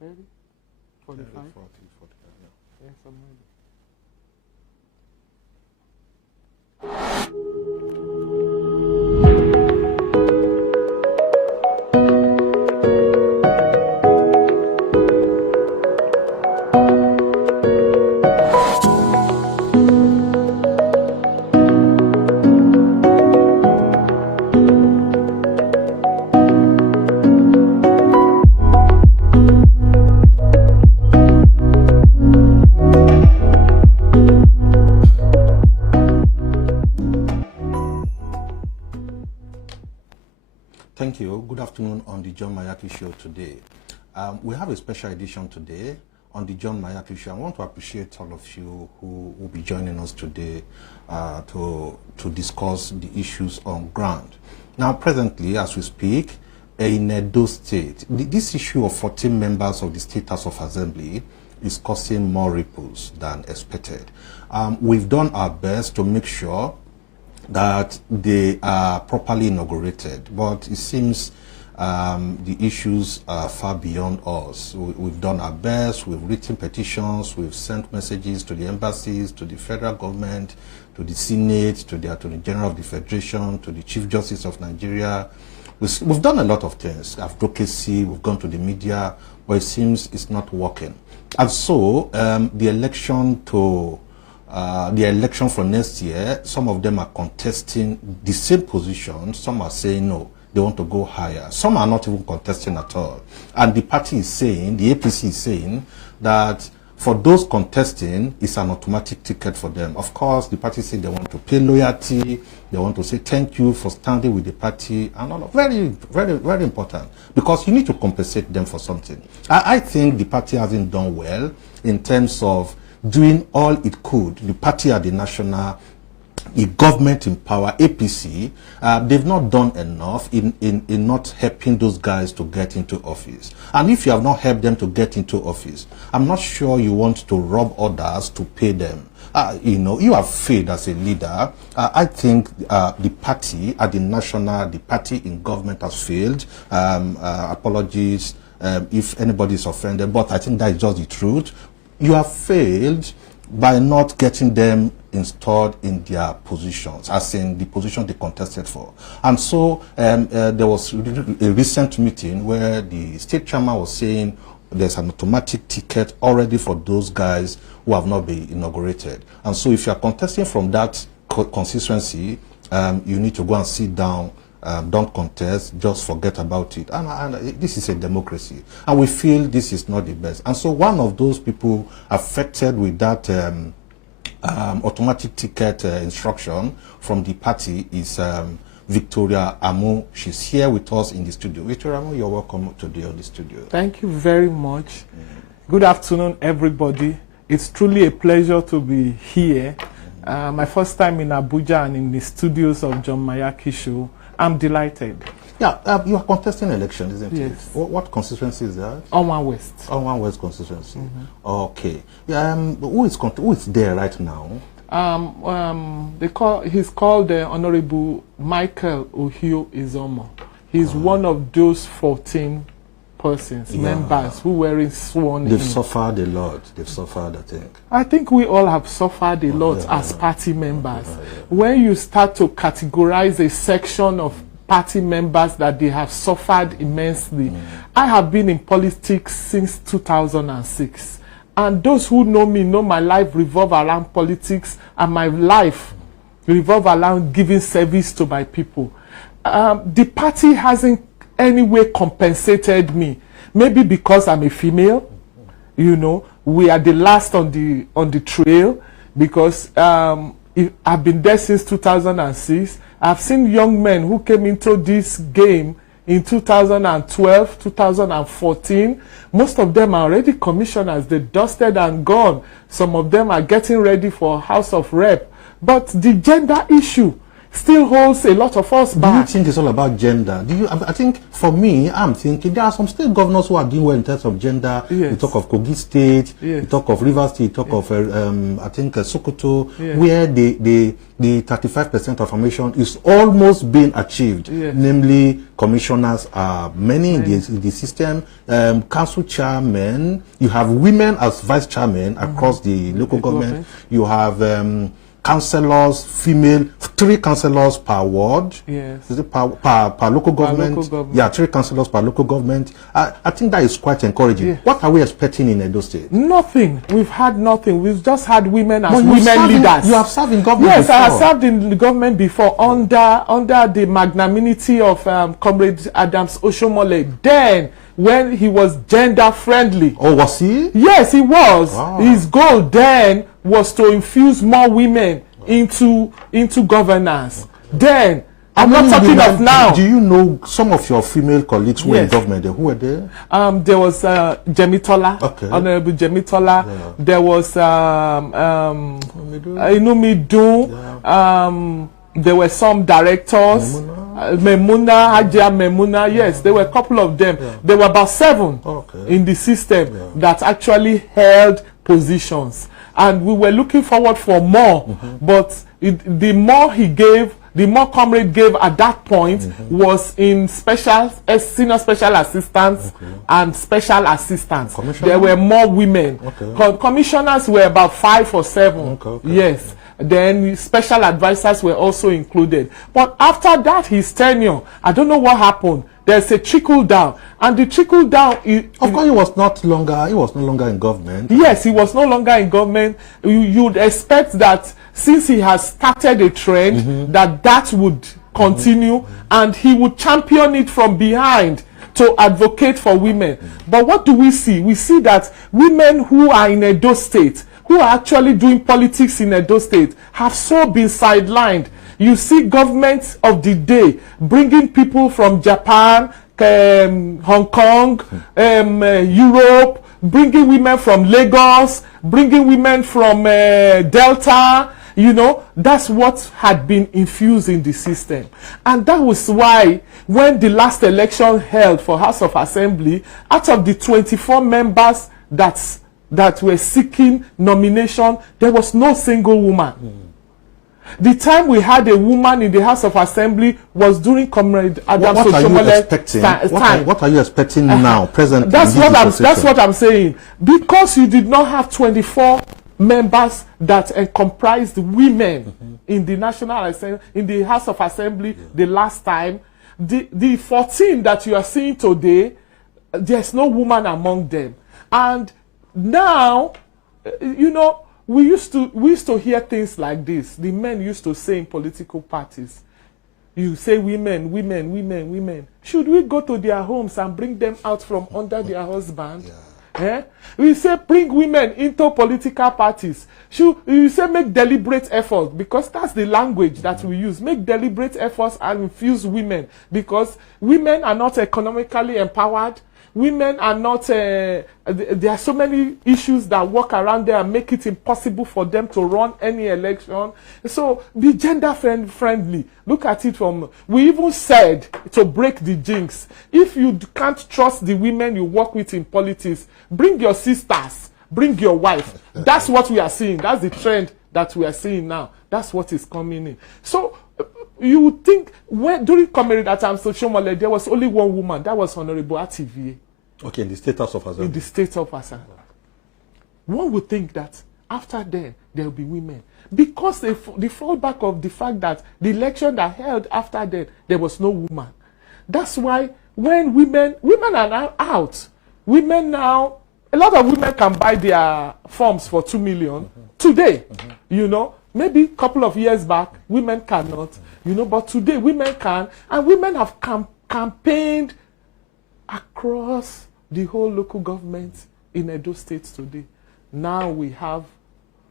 30? 45? 40, 45, yeah. Yes, I'm ready. Thank you. Good afternoon on the John Mayaki Show today. We have a special edition today on the John Mayaki Show. I want to appreciate all of you who will be joining us today to discuss the issues on ground. Now, presently, as we speak, in Edo State, this issue of 14 members of the State House of Assembly is causing more ripples than expected. We've done our best to make sure that they are properly inaugurated, but it seems the issues are far beyond us. We've done our best, we've written petitions, we've sent messages to the embassies, to the federal government, to the Senate, to the Attorney General of the Federation, to the Chief Justice of Nigeria. We've done a lot of things, advocacy, we've gone to the media, but it seems it's not working. And so the election for next year, some of them are contesting the same position. Some are saying no, they want to go higher. Some are not even contesting at all. And the party is saying, the APC is saying, that for those contesting, it's an automatic ticket for them. Of course, the party say they want to pay loyalty, they want to say thank you for standing with the party, and all of very, very, very important, because you need to compensate them for something. I think the party hasn't done well in terms of doing all it could. The party at the national, the government in power, APC, they've not done enough in not helping those guys to get into office. And if you have not helped them to get into office, I'm not sure you want to rob others to pay them. You have failed as a leader. I think the party at the national, the party in government has failed. Apologies if anybody is offended, but I think that is just the truth. You have failed by not getting them installed in their positions, as in the position they contested for. And so there was a recent meeting where the state chairman was saying there's an automatic ticket already for those guys who have not been inaugurated. And so if you are contesting from that constituency, you need to go and sit down. Don't contest, just forget about it. And this is a democracy, and we feel this is not the best. And so one of those people affected with that automatic ticket instruction from the party is Victoria Amu. She's here with us in the studio. Victoria Amu, you're welcome today on the studio. Thank you very much. Good afternoon, everybody. It's truly a pleasure to be here. My first time in Abuja and in the studios of John Mayaki Show. I'm delighted. Yeah, you are contesting election, isn't it? Yes. What constituency is that? Onwan West. Onwan West constituency. Okay. Yeah, who is there right now? He's called Honorable Michael Ohio Izomo. He's one of those 14 persons, members who were sworn in. They've suffered a lot. They've suffered, I think. I think we all have suffered a lot as party members. When you start to categorize a section of party members that they have suffered immensely. I have been in politics since 2006. And those who know me know my life revolves around politics, and my life revolves around giving service to my people. The party hasn't any way compensated me. Maybe because I'm a female, you know, we are the last on the trail, because I've been there since 2006. I've seen young men who came into this game in 2012, 2014. Most of them are already commissioners. They dusted and gone. Some of them are getting ready for House of Rep. But the gender issue still holds a lot of us Do you back. think it's all about gender? I think for me, I'm thinking there are some state governors who are doing well in terms of gender. Yes. We talk of Kogi State, Yes. we talk of Rivers State, we talk of I think Sokoto, Yes. where the 35% affirmation is almost being achieved. Yes. Namely, commissioners are many in the system. Council chairmen, you have women as vice chairmen across the local government. You have councillors, female, 3 councillors per ward. Yes. Is it per local government? local government. Yeah, 3 councillors per local government. I think that is quite encouraging. Yes. What are we expecting in Edo State? Nothing. We've had nothing. We've just had women as But women leaders. You have served in government Yes, before. I have served in the government before under the magnanimity of Comrade Adams Oshomole. Then, when he was gender friendly. Oh, was he? Yes, he was. Wow. His goal then was to infuse more women into governance. Then, I'm not talking of now. Do you know some of your female colleagues who were in Yes. government? Who were there? There was Jemitola, Okay. Honorable Jemitola. Yeah. There was Inumidu. Yeah. There were some directors. Memuna, Hajia Memuna. Yes, there were a couple of them. Yeah. There were about 7 Okay. in the system Yeah. that actually held positions. And we were looking forward for more. But the more he gave, the more Comrade gave at that point was in senior special assistants and special assistants. There were more women. Commissioners were about 5 or 7. Yes. Then special advisors were also included. But after that, his tenure, I don't know what happened. There's a trickle down, and the trickle down. Of course, he was no longer in government. Yes, he was no longer in government. You'd expect that since he has started a trend, that would continue, and he would champion it from behind to advocate for women. But what do we see? We see that women who are in Edo State, who are actually doing politics in Edo State, have so been sidelined. You see governments of the day bringing people from Japan, Hong Kong, Europe, bringing women from Lagos, bringing women from Delta. You know, that's what had been infused in the system. And that was why when the last election held for House of Assembly, out of the 24 members that were seeking nomination, there was no single woman. The time we had a woman in the House of Assembly was during Comrade Adams Oshomole's time. What are you expecting now, presently? That's what I'm saying. Because you did not have 24 members that comprised women in the National Assembly, in the House of Assembly the last time, the 14 that you are seeing today, there's no woman among them. And now, you know, we used to hear things like this. The men used to say in political parties, you say women, women, women, women. Should we go to their homes and bring them out from under their husband? Yeah. We say bring women into political parties. You say make deliberate efforts, because that's the language that we use. Make deliberate efforts and infuse women, because women are not economically empowered. Women are not, there are so many issues that work around there and make it impossible for them to run any election. So be gender friendly. Look at it from, we even said to break the jinx. If you can't trust the women you work with in politics, bring your sisters, bring your wife. That's what we are seeing. That's the trend that we are seeing now. That's what is coming in. So you would think during Comrade Adams Oshomola, there was only one woman. That was Honorable Ativie. Okay, in the State House of Assembly. In the State of Assembly. One would think that after then, there will be women. Because the fallback of the fact that the election that held after then, there was no woman. That's why when women are now out, women now, a lot of women can buy their forms for 2 million today. You know, maybe a couple of years back, women cannot. You know, but today women can, and women have campaigned across the whole local government in Edo State today. Now we have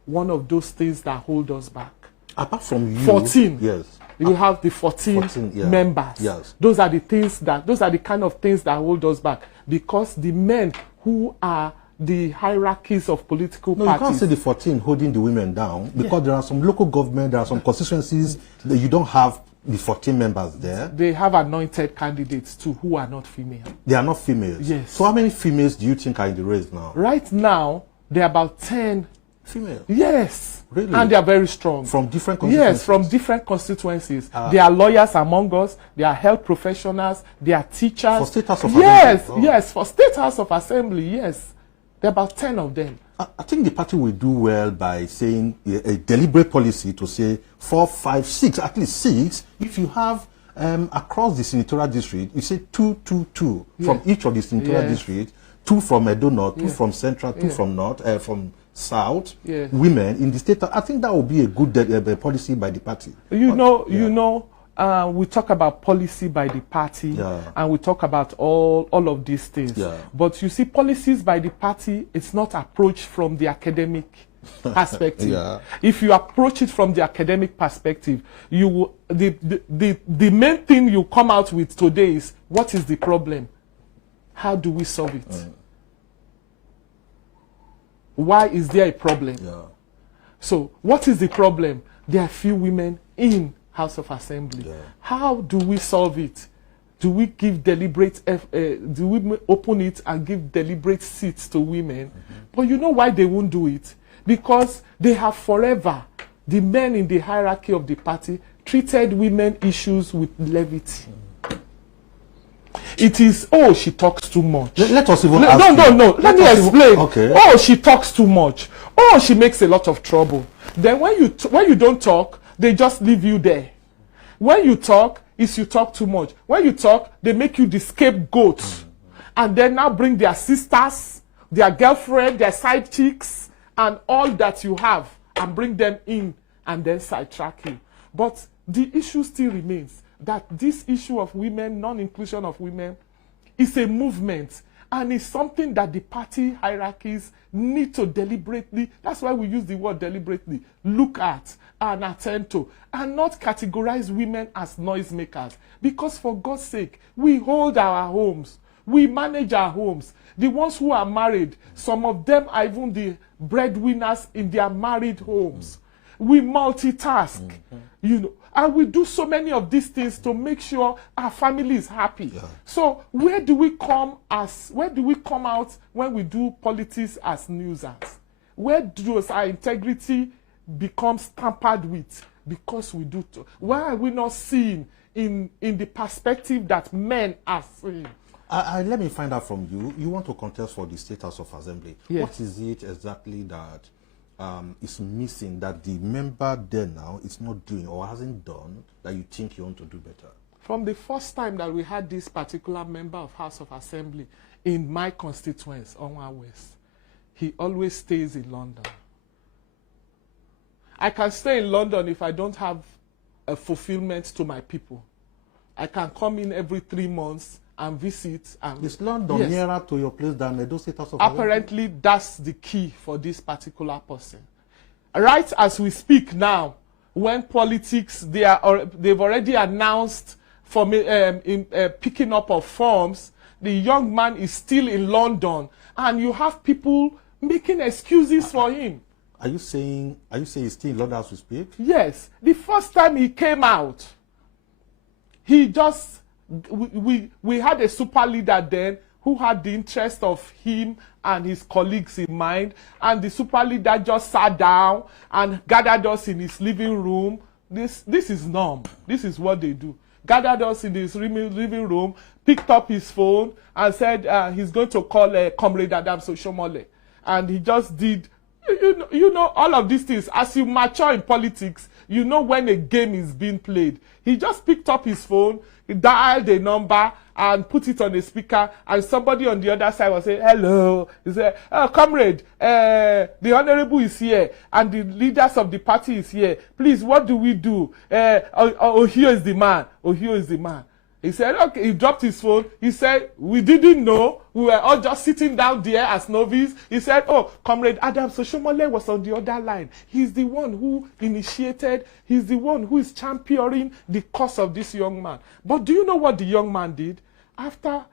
one of those things that hold us back. Apart from you, 14. Yes. You have the 14 members. Yes. Those are the kind of things that hold us back, because the men who are the hierarchies of political No, parties. you can't say the 14 holding the women down, because there are some local government, there are some constituencies that you don't have the 14 members there. They have anointed candidates too who are not female. They are not females. Yes. So how many females do you think are in the race now? Right now, there are about 10 female. Yes. Really? And they are very strong. From different constituencies? Yes, from different constituencies. They are lawyers among us. They are health professionals. They are teachers. For State House of Assembly? Yes, yes, for State House of Assembly, yes. There are about 10 of them. I think the party will do well by saying a deliberate policy to say 4, 5, 6, at least 6. If you have across the senatorial district, you say 2, 2, 2 from each of the senatorial districts, 2 from Edo North, 2 from Central, 2 from North, from South, women in the state. I think that would be a good policy by the party. You know, we talk about policy by the party, and we talk about all of these things. But you see, policies by the party, it's not approached from the academic perspective. If you approach it from the academic perspective, you will, the main thing you come out with today is, what is the problem? How do we solve it? Why is there a problem? So what is the problem? There are few women in House of Assembly. How do we solve it? Do we give deliberate, do we open it and give deliberate seats to women? But you know why they won't do it? Because they have forever, the men in the hierarchy of the party, treated women issues with levity. It is, oh, she talks too much. Let us even ask No. Let me explain. Okay. Oh, she talks too much. Oh, she makes a lot of trouble. Then when you don't talk, they just leave you there. When you talk, you talk too much. When you talk, they make you the scapegoat. And then now bring their sisters, their girlfriend, their side chicks, and all that you have, and bring them in, and then sidetrack you. But the issue still remains that this issue of women, non-inclusion of women, is a movement, and it's something that the party hierarchies need to deliberately, that's why we use the word deliberately, look at and attend to, and not categorize women as noisemakers. Because for God's sake, we hold our homes, we manage our homes. The ones who are married, some of them are even the breadwinners in their married homes. We multitask, you know, and we do so many of these things to make sure our family is happy. So where do we come out when we do politics as newsers? Where does our integrity become tampered with because we do? Why are we not seeing in the perspective that men are seeing? Let me find out from you. You want to contest for the State House of Assembly. What is it exactly that is missing, that the member there now is not doing or hasn't done, that you think you want to do better? From the first time that we had this particular member of House of Assembly in my constituents, Onwa West, he always stays in London. I can stay in London if I don't have a fulfillment to my people. I can come in every 3 months and visit. And is London nearer to your place than Edo State House of Assembly? Apparently, that's the key for this particular person. Right as we speak now, when politics, they've already announced for picking up of forms, the young man is still in London, and you have people making excuses for him. Are you saying he's still in London as we speak? Yes. The first time he came out, he just, we had a super leader then who had the interest of him and his colleagues in mind, and the super leader just sat down and gathered us in his living room. This is norm. This is what they do. Gathered us in his living room, picked up his phone and said he's going to call Comrade Adam Soshomole. And he just did, you know, all of these things. As you mature in politics, you know when a game is being played. He just picked up his phone, he dialed a number and put it on the speaker, and somebody on the other side was saying, hello. He said, oh, comrade, the honorable is here, and the leaders of the party is here. Please, what do we do? Here is the man. Here is the man. He said, okay, he dropped his phone. He said, we didn't know. We were all just sitting down there as novices. He said, oh, Comrade Adam Soshomole was on the other line. He's the one who initiated, he's the one who is championing the cause of this young man. But do you know what the young man did? After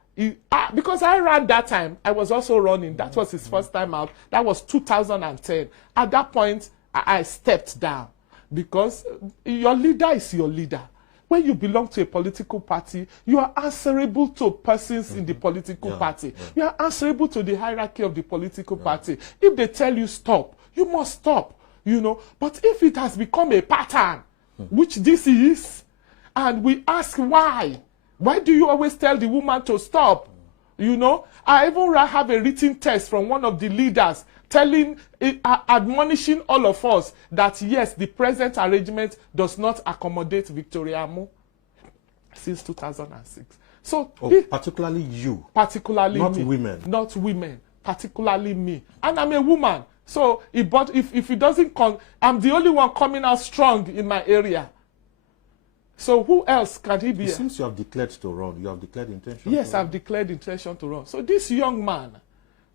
because I ran that time, I was also running. That was his first time out. That was 2010. At that point, I stepped down because your leader is your leader. When you belong to a political party, you are answerable to persons in the political party. You are answerable to the hierarchy of the political party. If they tell you stop, you must stop, you know. But if it has become a pattern, which this is, and we ask why do you always tell the woman to stop? You know, I even have a written text from one of the leaders admonishing all of us that yes, the present arrangement does not accommodate Victoria Amo since 2006. So particularly you. Particularly not me. Women. Not women. Particularly me. And I'm a woman. So if it doesn't come, I'm the only one coming out strong in my area. So who else can he be? It seems you have declared to run. You have declared intention. Yes, I've declared intention to run. So this young man,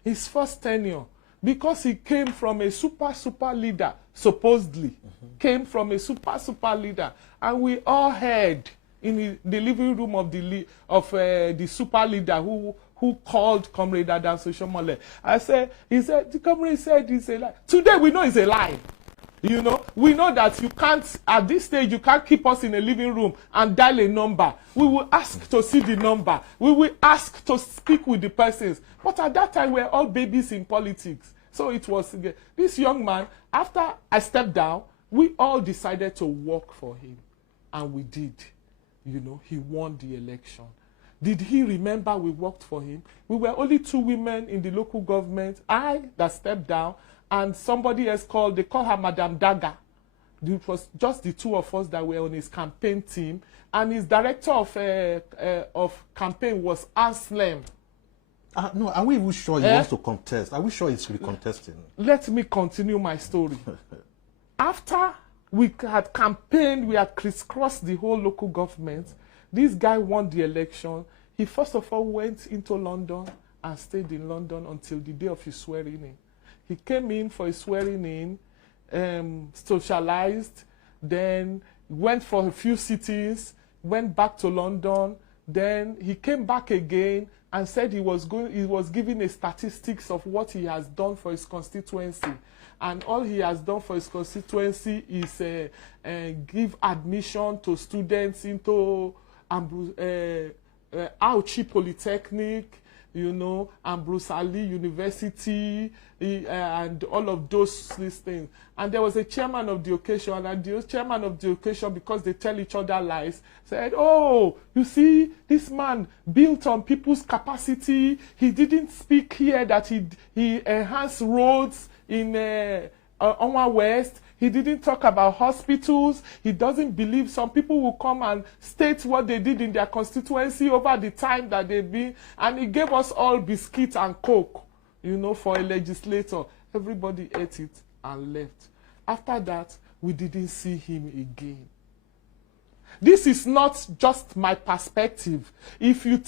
his first tenure, because he came from a super leader, supposedly, came from a super leader, and we all heard in the living room of the super leader who called Comrade Adams Oshomole. The comrade said it's a lie. Today we know it's a lie. You know, we know that you can't, at this stage, you can't keep us in a living room and dial a number. We will ask to see the number. We will ask to speak with the persons. But at that time, we were all babies in politics. So it was, this young man, after I stepped down, we all decided to work for him. And we did. You know, he won the election. Did he remember we worked for him? We were only 2 women in the local government. I that stepped down, and somebody else they call her Madame Daga. It was just the 2 of us that were on his campaign team. And his director of campaign was Anslem. No, are we even sure he wants to contest? Are we sure he's recontesting? Let me continue my story. After we had campaigned, we had crisscrossed the whole local government. This guy won the election. He first of all went into London and stayed in London until the day of his swearing in. He came in for his swearing in, socialized, then went for a few cities, went back to London, then he came back again and said he was giving a statistics of what he has done for his constituency. And all he has done for his constituency is give admission to students into Auchi Polytechnic, you know, Ambrose Ali University, and all of those things. And there was a chairman of the occasion, and the chairman of the occasion, because they tell each other lies, said, oh, you see, this man built on people's capacity. He didn't speak here that he enhanced roads in Onwa West. He didn't talk about hospitals. He doesn't believe some people will come and state what they did in their constituency over the time that they've been. And he gave us all biscuit and coke, you know, for a legislator. Everybody ate it and left. After that, we didn't see him again. This is not just my perspective. If you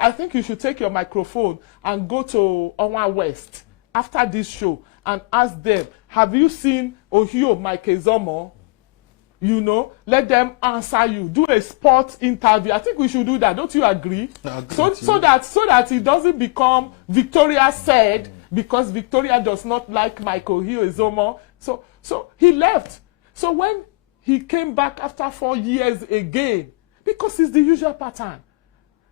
I think you should take your microphone and go to Onwa West after this show and ask them, have you seen Ohio Mike Ezomo? You know, let them answer you. Do a sports interview. I think we should do that. Don't you agree? So that it doesn't become Victoria said, because Victoria does not like Mike Ohio Ezomo. So he left. So when he came back after 4 years again, because it's the usual pattern,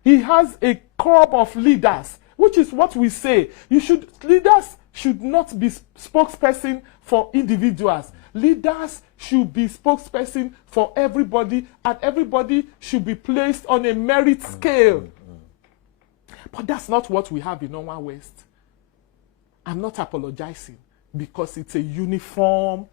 he has a crop of leaders, which is what we say. Leaders should not be spokesperson for individuals. Leaders should be spokesperson for everybody, and everybody should be placed on a merit scale. But that's not what we have in Onwa West. I'm not apologizing, because it's a uniform,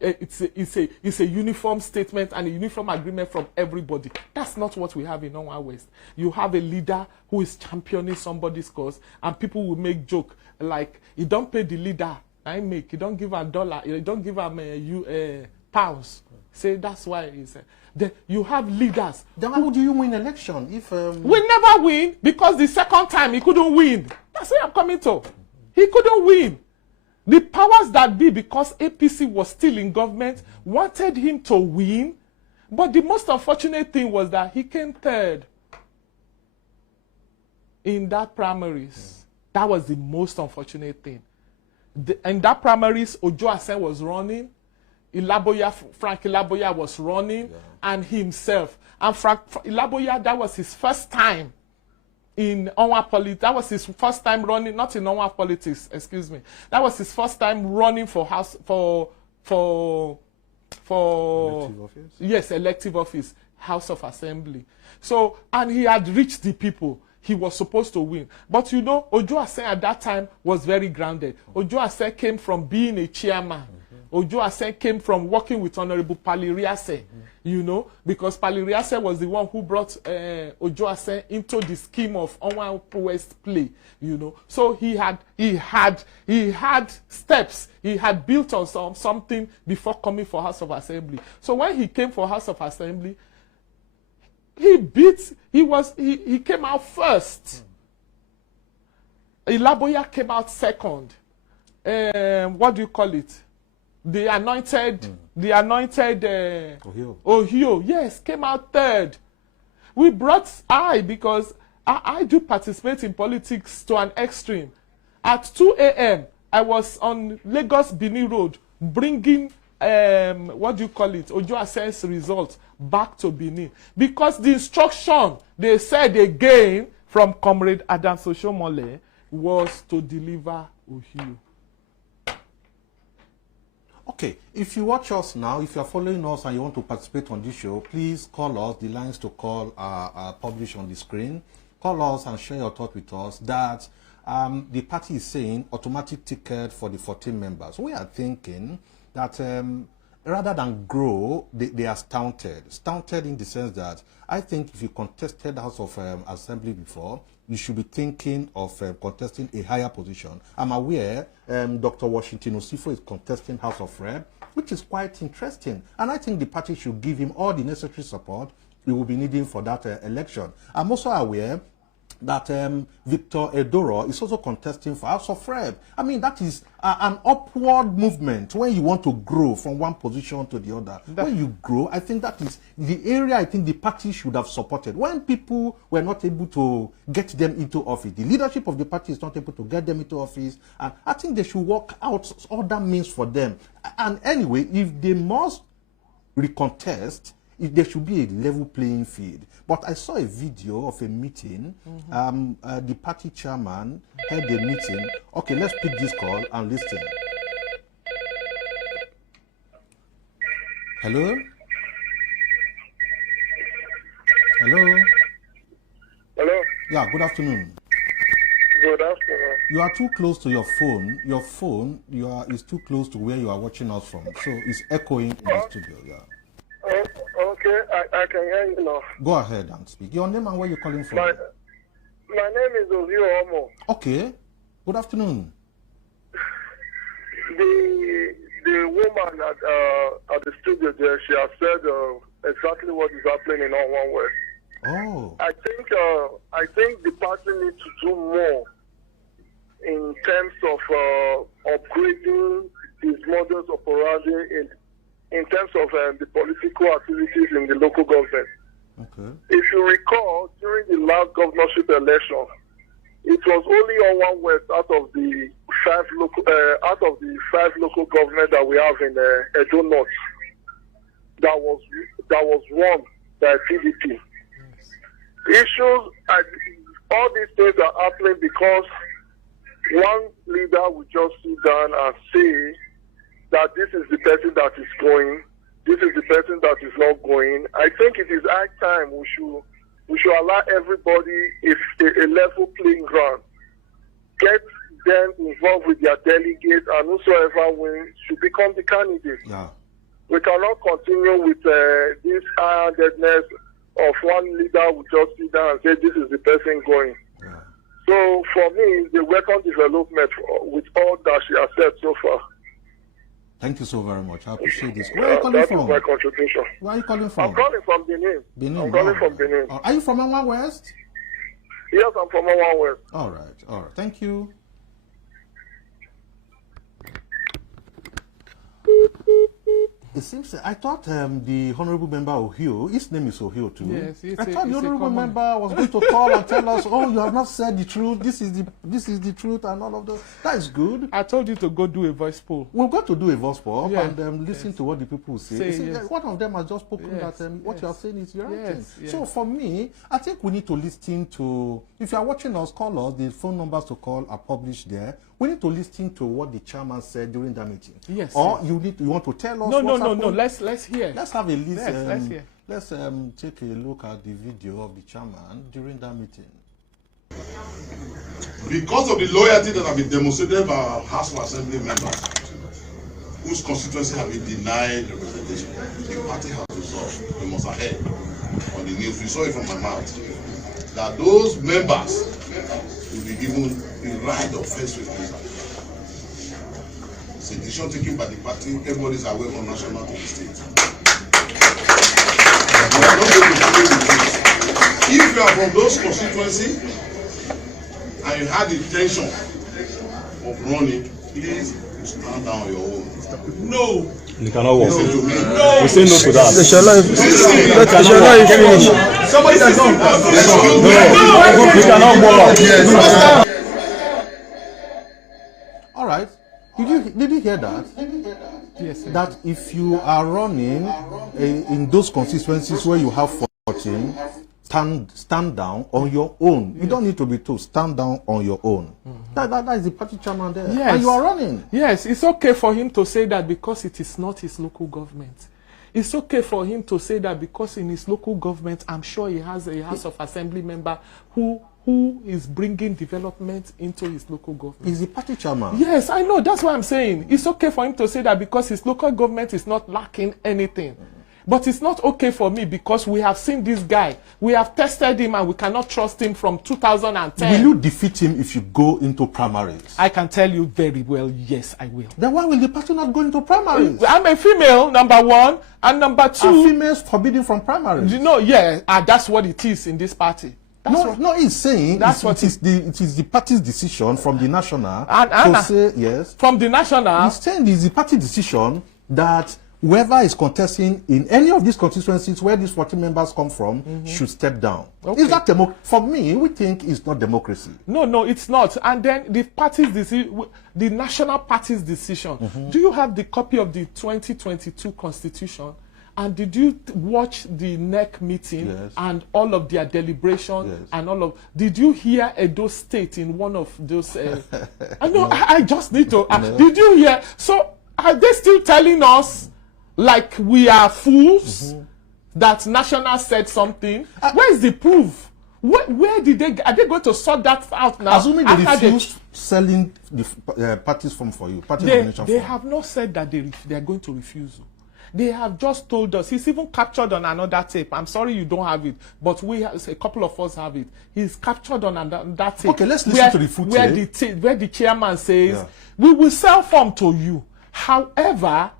it's a uniform statement and a uniform agreement from everybody. That's not what we have in Onwa West. You have a leader who is championing somebody's cause, and people will make joke like, you don't pay the leader, you don't give him $1, you don't give him pounds. Say that's why it's you have leaders. Then how do you win election if we never win, because the second time he couldn't win. That's where I'm coming to. He couldn't win. The powers that be, because APC was still in government, wanted him to win. But the most unfortunate thing was that he came third. in that primaries. That was the most unfortunate thing. In that primaries, Ojo Asen was running, Frank Ilaboya was running, and himself. And Frank Ilaboya, that was his first time in Onwa politics. That was his first time running, not in Onwa politics, excuse me. That was his first time running for Elective office? Yes, elective office, House of Assembly. So, and he had reached the people. He was supposed to win. But you know, Ojo Asen at that time was very grounded. Ojo Asen came from being a chairman. Ojo Asen came from working with Honorable Paliriase, you know, because Paliriase was the one who brought Ojo Asen into the scheme of Onwa West play, you know. So he had steps. He had built on something before coming for House of Assembly. So when he came for House of Assembly, he came out first. Ilaboya came out second. What do you call it? The anointed Ohio, yes, came out third. We brought because I do participate in politics to an extreme. At 2 a.m., I was on Lagos Benin Road bringing Ojo Asen's result back to Benin, because the instruction they said again from Comrade Adam Soshomole was to deliver Ohio. Okay, if you watch us now, if you are following us and you want to participate on this show, please call us. The lines to call are published on the screen. Call us and share your thought with us that the party is saying automatic ticket for the 14 members. We are thinking that rather than grow, they are stunted. Stunted in the sense that I think if you contested House of Assembly before, you should be thinking of contesting a higher position. I'm aware Dr. Washington Osifo is contesting House of Rep, which is quite interesting. And I think the party should give him all the necessary support he will be needing for that election. I'm also aware that Victor Edoro is also contesting for House of Rep. I mean, that is an upward movement when you want to grow from one position to the other. When you grow, I think that is the area I think the party should have supported. When people were not able to get them into office, the leadership of the party is not able to get them into office, and I think they should work out other means for them. And anyway, if they must recontest, there should be a level playing field. But I saw a video of a meeting. The party chairman held a meeting. Okay, let's pick this call and listen. Hello? Hello? Hello? Yeah, good afternoon. Good afternoon. You are too close to your phone. Your phone is too close to where you are watching us from. So it's echoing in the studio, yeah. Okay, I can hear you now. Go ahead and speak. Your name and where you're calling from? My name is Ozio Omo. Okay. Good afternoon. The woman at the studio there, she has said exactly what is happening in Onwa West. Oh. I think the party needs to do more in terms of upgrading its models operandi in terms of the political activities in the local government. Okay. If you recall, during the last governorship election, it was only Onwa West out of the five local government that we have in Edo North that was won by PDP. Issues, all these things are happening because one leader will just sit down and say that this is the person that is going, this is the person that is not going. I think it is high time we should allow everybody a level playing ground. Get them involved with their delegates, and whosoever wins should become the candidate. Yeah. We cannot continue with this high-handedness of one leader who just sit down and say this is the person going. Yeah. So for me, it's the welcome development with all that she has said so far. Thank you so very much. I appreciate this. Where are you calling from? That is my contribution. Where are you calling from? I'm calling from Benin. Benin. I'm calling from Benin. Are you from Onwa West? Yes, I'm from Onwa West. All right. All right. Thank you. It seems, I thought the Honorable Member Ohio, his name is Ohio too. Yes, I thought the Honorable Member was going to call and tell us, oh, you have not said the truth, this is the truth and all of those. That is good. I told you to go do a voice poll. We've got to do a voice poll Yes. and listen to what the people say. Yes. One of them has just spoken Yes. that what you are saying is the right thing. Yes. So for me, I think we need to listen to, if you are watching us, call us, the phone numbers to call are published there. We need to listen to what the chairman said during that meeting. Yes. Or you want to tell us No. Let's hear. Let's have a listen. Yes, let's hear. Let's take a look at the video of the chairman during that meeting. Because of the loyalty that have been demonstrated by our House of Assembly members, whose constituency have been denied representation, the party has resolved, we must ahead on the news. We saw it from my mouth, that those members will be given the right of first refusal. It's a decision taken by the party. Everybody is aware from national to the state. We are not going to play with this. If you are from those constituencies and you had the intention of running, please stand down on your own. No. You cannot walk. No. We say no to that. They shall not finish. Somebody says no. You cannot walk. Yes. All right. Did you hear that? Yes. That if you are running in those constituencies where you have 14, stand down on your own. Yes. You don't need to be told, stand down on your own. That is the party chairman there. Yes. And you are running. Yes, it's okay for him to say that because it is not his local government. It's okay for him to say that because in his local government, I'm sure he has a House of Assembly member who is bringing development into his local government. He's the party chairman. Yes, I know. That's what I'm saying. It's okay for him to say that because his local government is not lacking anything. But it's not okay for me because we have seen this guy. We have tested him and we cannot trust him from 2010. Will you defeat him if you go into primaries? I can tell you very well, yes, I will. Then why will the party not go into primaries? I'm a female, number one. And number two... Are females forbidden from primaries? You know, yeah, that's what it is in this party. No, he's saying that's it is the party's decision from the national to say yes. From the national, he's saying it's the party decision that whoever is contesting in any of these constituencies where these 40 members come from should step down. Okay. Is that for me? We think it's not democracy. No, it's not. And then the party's decision, the national party's decision. Do you have the copy of the 2022 constitution? And did you watch the NEC meeting and all of their deliberation and all of? Did you hear Edo State in one of those? I know. I just need to. Did you hear? So are they still telling us like we are fools that National said something? Where is the proof? Where did they? Are they going to sort that out now? Assuming they refuse selling the party's form for you, they have not said that they are going to refuse. They have just told us. He's even captured on another tape. I'm sorry you don't have it, but a couple of us have it. He's captured on that tape. Okay, let's listen to the footage. Where the chairman says, we will sell form to you. However,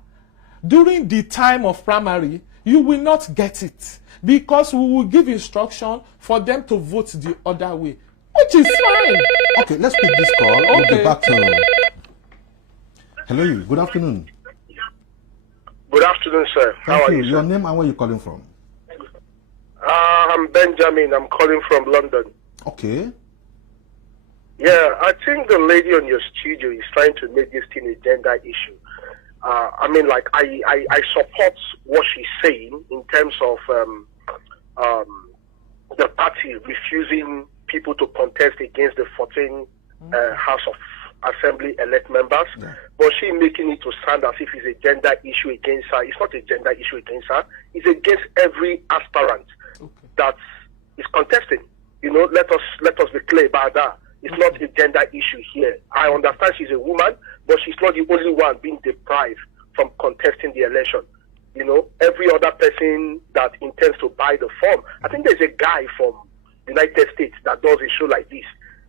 during the time of primary, you will not get it because we will give instruction for them to vote the other way, which is fine. Okay, let's pick this call. Okay. We'll be back to... Hello, good afternoon. Good afternoon, sir. How are you, sir? Your name and where you calling from? I'm Benjamin. I'm calling from London. Okay. Yeah, I think the lady on your studio is trying to make this thing a gender issue. I mean, like, I support what she's saying in terms of the party refusing people to contest against the 14 House of Assembly elect members, but she making it to sound as if it's a gender issue against her. It's not a gender issue against her. It's against every aspirant that is contesting. You know, let us be clear about that. It's not a gender issue here. I understand she's a woman, but she's not the only one being deprived from contesting the election. You know, every other person that intends to buy the form. I think there's a guy from the United States that does a show like this.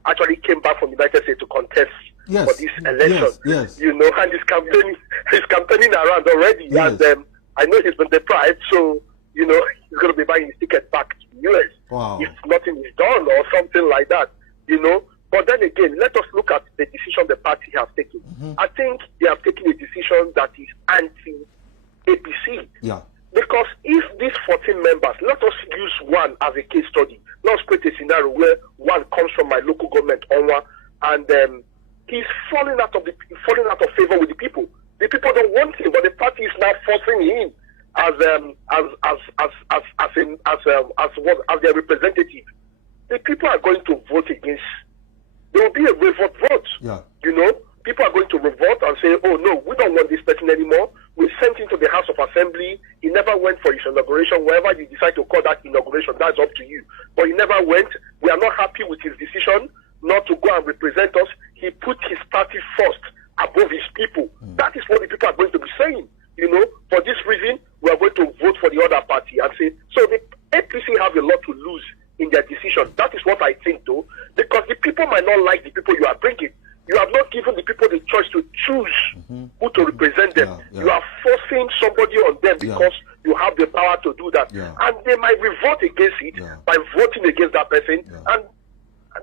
Actually came back from the United States to contest for this election. You know, and he's campaigning around already. And I know he's been deprived, so, you know, he's going to be buying his ticket back to the US. Wow. If nothing is done or something like that, you know. But then again, let us look at the decision the party has taken. I think they have taken a decision that is anti-APC. 14 members. Let us use one as a case study. Let's create a scenario where one comes from my local government, Onwa, and he's falling out of favor with the people. The people don't want him, but the party is now forcing him as their representative. The people are going to vote against. There will be a revolt vote. Yeah. You know, people are going to revolt and say, "Oh no, we don't want this person anymore." We sent him to the House of Assembly. He never went for his inauguration. Wherever you decide to call that inauguration, that's up to you. But he never went. We are not happy with his decision not to go and represent us. He put his party first above his people. That is what the people are going to be saying. You know, for this reason, we are going to vote for the other party and say, so the APC have a lot to lose in their decision. That is what I think, though, because the people might not like the people you are bringing. You have not given the people the choice to choose who to represent them. You are forcing somebody on them because you have the power to do that. And they might revolt against it by voting against that person. And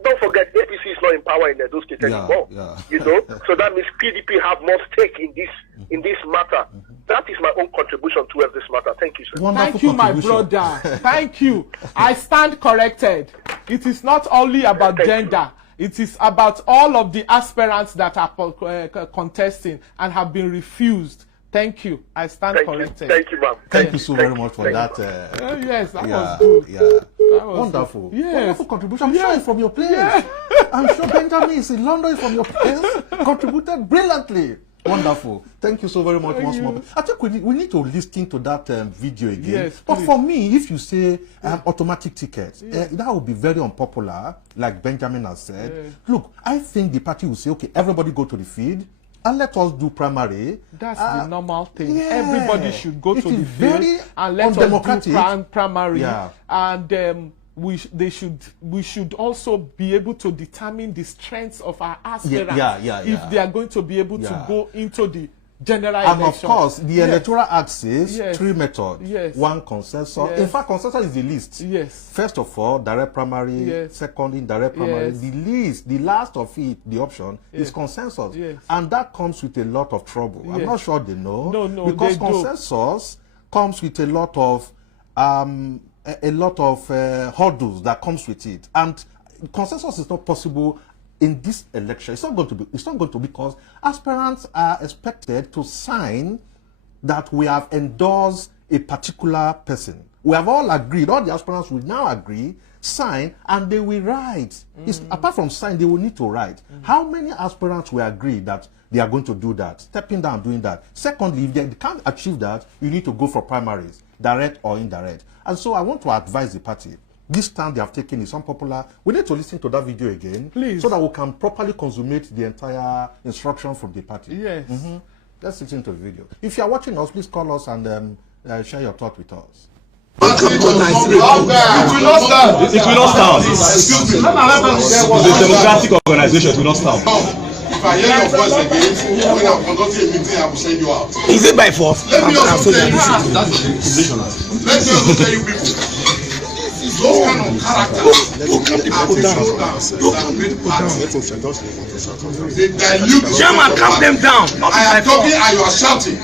don't forget, APC is not in power in those states anymore. You know, so that means PDP have more stake in this matter. That is my own contribution towards this matter. Thank you, sir. Thank you, my brother. Thank you. I stand corrected. It is not only about gender. It is about all of the aspirants that are contesting and have been refused. Thank you. I stand corrected. Thank you, ma'am. Thank you so very much for that. Yes, that was good. That was wonderful. Yes. Wonderful contribution. I'm sure it's from your place. I'm sure Benjamin is in London is from your place. Contributed brilliantly. Wonderful. Thank you so very much once more. I think we need to listen to that video again. Yes, but for me, if you say automatic tickets, that would be very unpopular, like Benjamin has said. Look, I think the party will say, okay, everybody go to the field and let us do primary. That's the normal thing. Everybody should go to the field and let us do primary. And we should also be able to determine the strengths of our aspirants if they are going to be able to go into the general election. And of course, the Electoral Act says 3 methods. 1 consensus. In fact, consensus is the list. First of all, direct primary. Second, indirect primary. The list, the last of it, the option is consensus. And that comes with a lot of trouble. I'm not sure they know. No, because consensus comes with a lot of hurdles that comes with it, and consensus is not possible in this election. It's not going to be because aspirants are expected to sign that we have endorsed a particular person. We have all agreed, all the aspirants will now agree, sign, and they will write. Apart from sign, they will need to write. How many aspirants will agree that they are going to do that, stepping down, doing that? Secondly, if they can't achieve that, you need to go for primaries, direct or indirect. And so I want to advise the party. This stand they have taken is unpopular. We need to listen to that video again, please, so that we can properly consummate the entire instruction from the party. Yes. Let's listen to the video. If you are watching us, please call us and share your thought with us. It will not stand. It will not stand. Excuse me. It's a democratic organization. It will not stand. If I hear your voice again, when I'm conducting a meeting, I will send you out. Is it by force? Let me also tell you, let me also tell you people, those kind of characters, they dilute. German, calm them down. I am talking and you are shouting.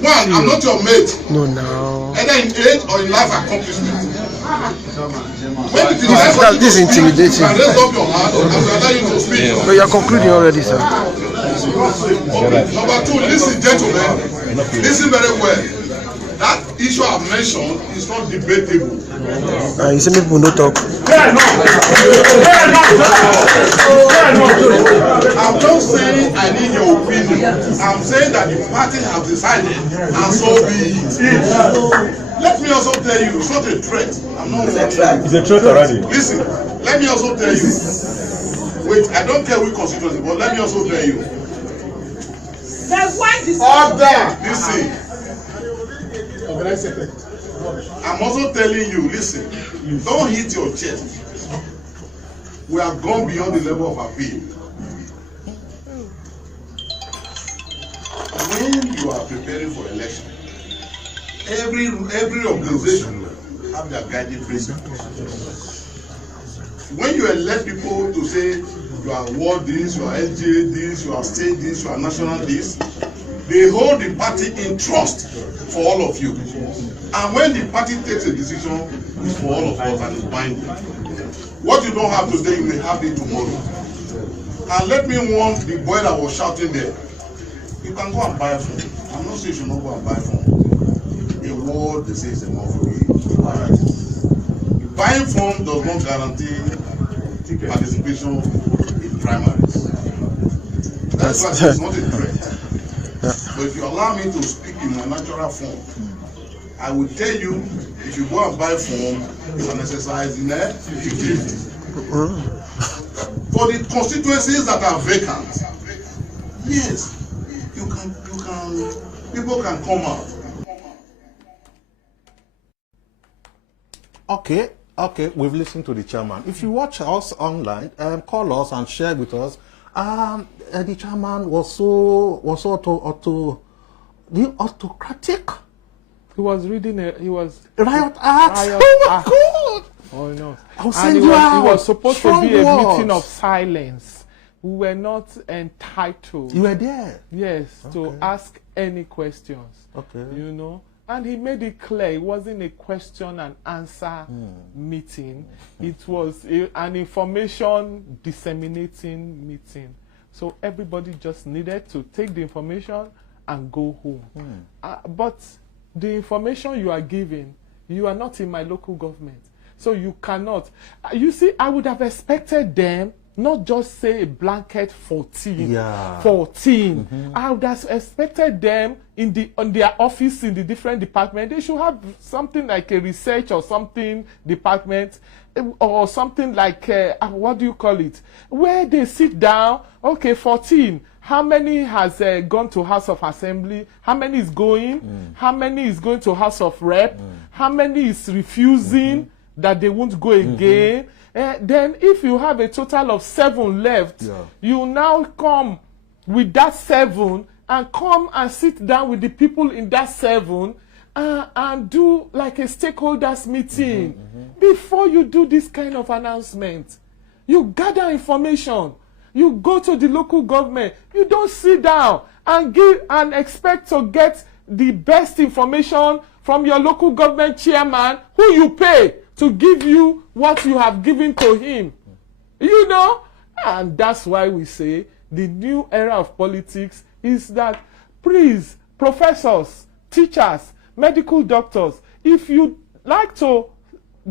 One, I'm not your mate. No. Either in age or in life accomplishment. This is intimidating. Raise up your hand and we allow you to speak. But you are concluding already, sir. Number 2, listen, gentlemen. Listen very well. That issue I've mentioned is not debatable. You see people no talk. I'm not saying I need your opinion. I'm saying that the party has decided, and so be it. Let me also tell you, it's not a threat. I'm not. It's a threat already. Listen, let me also tell you. Wait, I don't care which constituency, but let me also tell you. Order. Listen. I'm also telling you, listen, don't hit your chest. We have gone beyond the level of appeal. When you are preparing for election, every organization have their guiding principles. When you elect people to say you are ward this, you are LGA this, you are state this, you are national this, they hold the party in trust for all of you. And when the party takes a decision, it's for all of us and it's binding. What you don't have today, you may have it tomorrow. And let me warn the boy that was shouting there. You can go and buy a phone. I'm not saying you should not go and buy a phone. A word they say is enough for you. Buying phone does not guarantee participation in primaries. That's why it's not a threat. But if you allow me to speak in my natural form, I will tell you, if you go and buy phone, you can exercise in there. For the constituencies that are vacant, yes, people can come out. Okay, we've listened to the chairman. If you watch us online, call us and share with us. The chairman was so autocratic. He was reading Riot Act. Riot Act. Oh no! And it was supposed to be a meeting of silence. We were not entitled. You were there. Yes, to ask any questions. Okay. You know, and he made it clear it wasn't a question and answer meeting. It was an information disseminating meeting. So everybody just needed to take the information and go home. But the information you are giving, you are not in my local government. So you cannot. You see, I would have expected them not just say a blanket 14. Yeah. 14. I would have expected them on their office in the different departments. They should have something like a research or something department or something like, what do you call it? Where they sit down, okay, 14. How many has gone to House of Assembly? How many is going? How many is going to House of Rep? How many is refusing that they won't go again? Then if you have a total of 7 left, you now come with that 7 and come and sit down with the people in that 7 and do like a stakeholders meeting. Before you do this kind of announcement, you gather information. You go to the local government. You don't sit down and give and expect to get the best information from your local government chairman who you pay to give you what you have given to him. You know? And that's why we say the new era of politics is that, please, professors, teachers, medical doctors, if you like to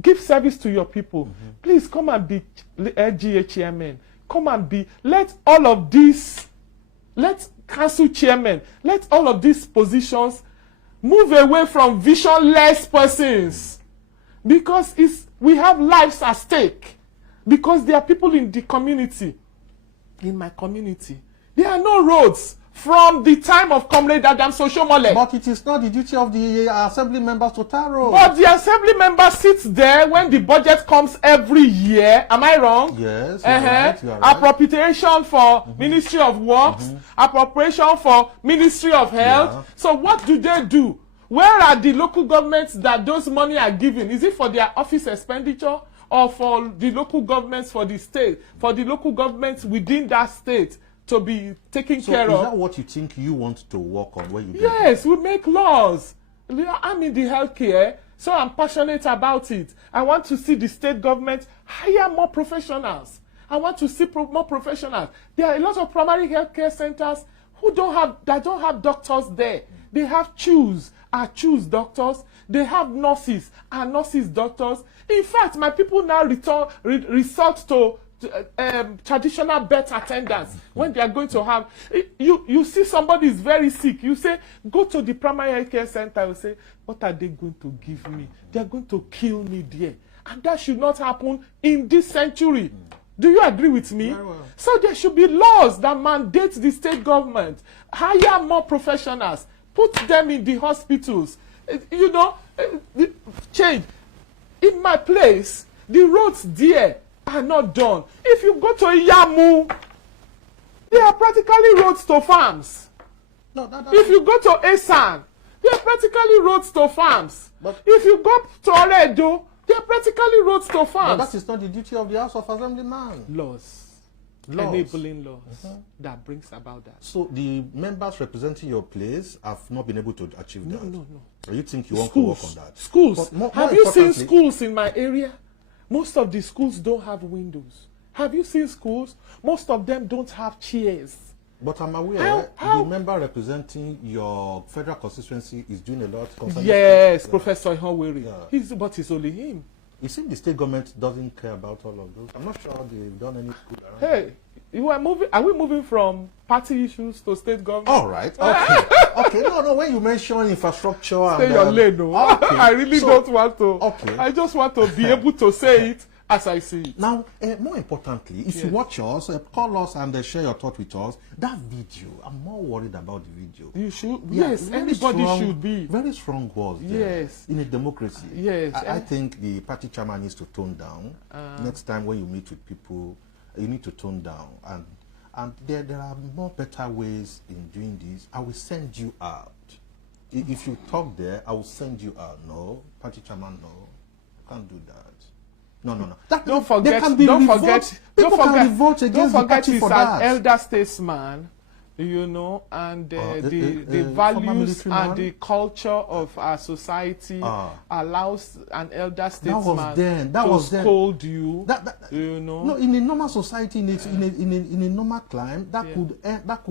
give service to your people, please come and be LGA chairman. Come and be, let council chairman, let all of these positions move away from visionless persons. Because we have lives at stake. Because there are people in the community. In my community, there are no roads from the time of Comrade Adam Soshomole. But it is not the duty of the assembly members to tar roads. But the assembly member sits there when the budget comes every year. Am I wrong? Yes, you are right. Appropriation for Ministry of Works, appropriation for Ministry of Health. Yeah. So what do? Where are the local governments that those money are given? Is it for their office expenditure or for the local governments for the state, for the local governments within that state to be taken care of? Is that what you think you want to work on when you Yes, we make laws. I'm in the healthcare, so I'm passionate about it. I want to see the state government hire more professionals. I want to see more professionals. There are a lot of primary healthcare centers who don't have doctors there. They have choose doctors. They have nurses and nurses doctors. In fact, my people now resort to traditional birth attendants when they are going to have. You see somebody is very sick. You say, go to the primary health care center. You say, what are they going to give me? They are going to kill me there. And that should not happen in this century. Do you agree with me? Well. So there should be laws that mandate the state government. Hire more professionals. Put them in the hospitals. You know, change. In my place, the roads there are not done. If you go to Yamu, they are practically roads to farms. No, if you go to Esan, they are practically roads to farms. But if you go to Oredo, they are practically roads to farms. But that is not the duty of the House of Assemblyman. Laws. enabling laws that brings about that. So the members representing your place have not been able to achieve that? No. Or you think you want to work on that? Schools. But more Have you seen importantly- schools in my area? Most of the schools don't have windows. Have you seen schools? Most of them don't have chairs. But I'm aware the member representing your federal constituency is doing a lot. concerning Yes, schools. Professor Ihonwere. Yeah. But it's only him. You see, the state government doesn't care about all of those. I'm not sure they've done any school around. Hey, are we moving from party issues to state government? All right. Okay. Okay. No. When you mention infrastructure, Stay and your lane, no. Okay. I really So- don't want to. Okay. I just want to be able to say it as I see it. Now, more importantly, if you Yes. watch us, call us and share your thought with us. That video, I'm more worried about the video. You should. Yeah, Yes, very anybody strong- should be. Very strong words there. Yes. In a democracy. Yes. I think the party chairman needs to tone down. Next time when you meet with people, you need to tone down. And there are more better ways in doing this. I will send you out. If you talk there, I will send you out. No, party chairman, no. I can't do that. No. Don't forget. People can revolt against the party he's for an that. elder statesman, you know, and the former values military and man? the culture of our society allows an elder statesman That was then. scold you. That- you know. No, in a normal society, in a normal climate, that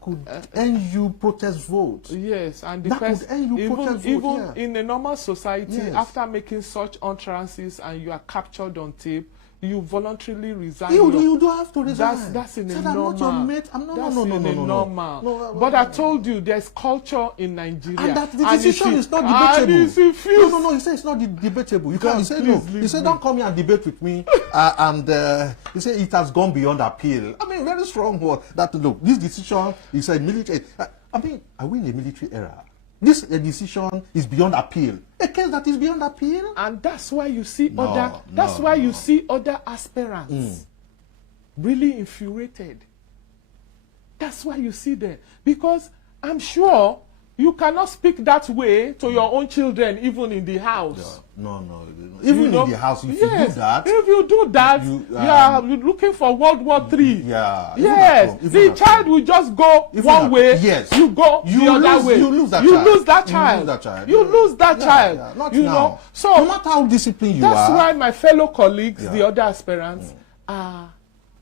could end you protest votes. Yes, and the That could person, end you protest vote, even yeah. in a normal society, Yes. after making such utterances and you are captured on tape, you voluntarily resign. You don't have to resign. That's in Say a that I'm normal. not your mate. Normal. No, But I told you, there's culture in Nigeria. And that the and decision if is not and debatable. if you feel- No, he said it's not debatable. You God, can't. He said please no. leave He said me. don't come here and debate with me. He said it has gone beyond appeal. I mean, very strong word. That look, this decision is a military. I mean, are we in a military era? This decision is beyond appeal. A case that is beyond appeal. And that's why you see No, you see other aspirants really infuriated. That's why you see them. Because I'm sure you cannot speak that way to your own children, even in the house. No. Even You know? in the house, if Yes, you do that, if you do that, you're looking for World War III. yeah. even Yes, at home, even the at child home. will just go Even one at- way. yes. You go the other way. You lose that You child. lose that You child. lose that child. You lose that Yeah, child. yeah. Not you now. know. So no matter how disciplined you that's are. why my fellow colleagues, Yeah. the other aspirants, are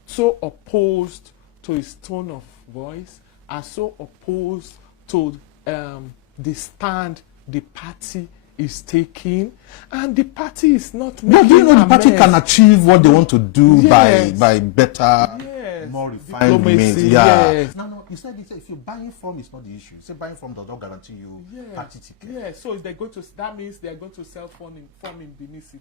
so opposed to his tone of voice, are so opposed to the stand the party is taking, and the party is not making. But do you know the party amends. can achieve what they want to do Yes. by better, Yes. more refined Diplomacy, means? Yeah. yes. No. He said if you're buying form, it's not the issue. He said buying form does not guarantee you party ticket. Yeah, so they're going to. That means they're going to sell form in Benin City.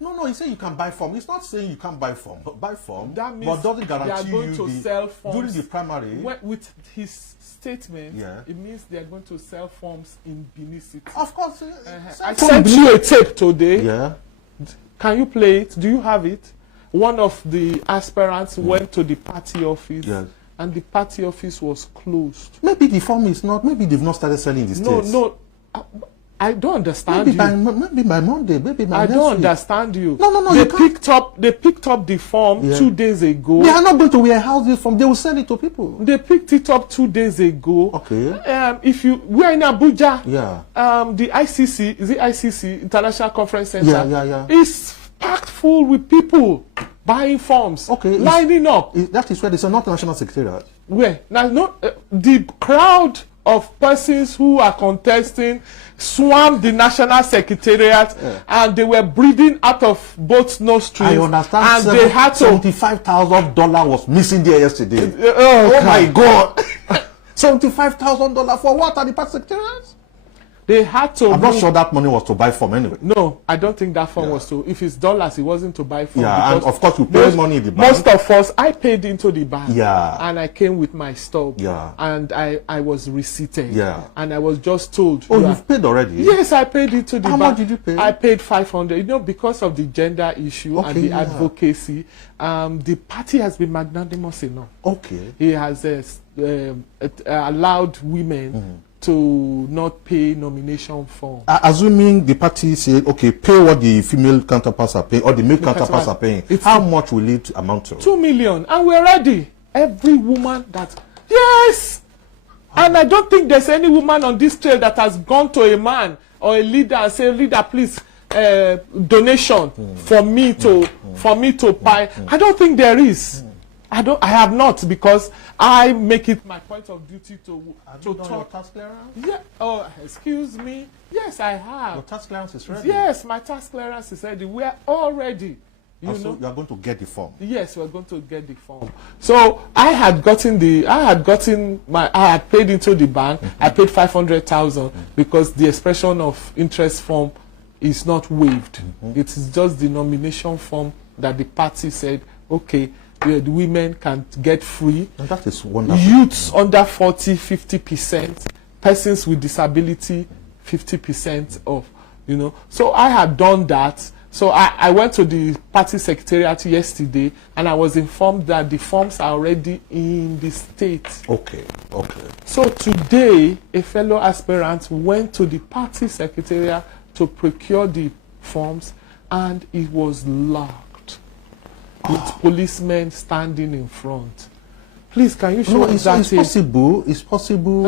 No. He said you can buy form. It's not saying you can't buy form. Buy form, That means but doesn't they are guarantee going you to the sell forms during the primary. With his statement, Yeah. it means they are going to sell forms in Benin City. Of course. I sent you a tape today. Yeah. Can you play it? Do you have it? One of the aspirants went to the party office, Yes. and the party office was closed. Maybe the form is not. Maybe they've not started selling the states. No, I don't understand Maybe you. maybe by Monday. Maybe by I next don't week. understand you. No, They you can't. picked up the form Yeah. 2 days ago. They are not going to warehouse this form. They will sell it to people. They picked it up 2 days ago. Okay. We're in Abuja. Yeah. The ICC, is it ICC, International Conference Center? Yeah. Is packed full with people buying forms, Okay, lining up. That is where they say not national secretariat. Where now, the crowd of persons who are contesting swarmed the national secretariat, and they were breathing out of both nostrils. I understand. And they had to. $75,000 was missing there yesterday. Oh My God! $75,000 for what at the party secretariat? They had to. I'm not sure that money was to buy form anyway. No, I don't think that form was to. If it's dollars, it wasn't to buy form. Yeah, and because of course you pay money in the bank. Most of us, I paid into the bank. Yeah. And I came with my stub. Yeah. And I was receipted. Yeah. And I was just told. Oh, you've paid already? Yes, I paid into the How bank. much did you pay? I paid 500. You know, because of the gender issue and the advocacy, the party has been magnanimous enough. Okay. He has allowed women to not pay nomination form. Assuming the party say, okay, pay what the female counterparts are paying, or the male counterparts are paying, how much will it amount to? 2 million, and we're ready. Every woman that, yes! And I don't think there's any woman on this trail that has gone to a man or a leader and say, leader, please, donation for me to buy. I don't think there is. I have not, because I make it my point of duty to talk. Your tax clearance? Yeah. Oh, excuse me. Yes, I have. Your tax clearance is ready? Yes, my tax clearance is ready. We are all ready. You know? You are going to get the form? Yes, we're going to get the form. So I had paid into the bank. I paid 500,000 because the expression of interest form is not waived. It is just the nomination form that the party said, okay, the women can get free. And that is wonderful. Youths under 40, 50%. Persons with disability, 50% off. You know. So I had done that. So I went to the party secretariat yesterday, and I was informed that the forms are already in the state. Okay, okay. So today, a fellow aspirant went to the party secretariat to procure the forms, and it was locked with policemen standing in front. Please, can you show us that? It's possible. It's possible.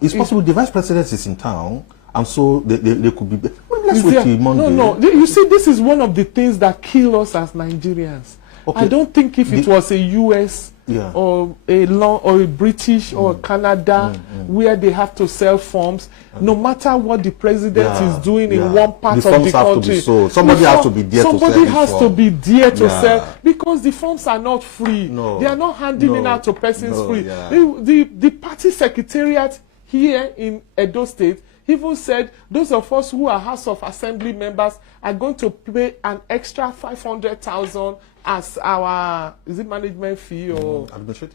It's possible. The vice president is in town, and so they could be. Let's wait till Monday. No. You see, this is one of the things that kill us as Nigerians. Okay. I don't think if it was a U.S. or a British or Canada where they have to sell forms, no matter what the president is doing in one part of the country, somebody has to be there to sell. Somebody has to be there to sell, because the forms are not free. They are not handing it out to persons free. The party secretariat here in Edo State even said those of us who are House of Assembly members are going to pay an extra 500,000 as our management fee or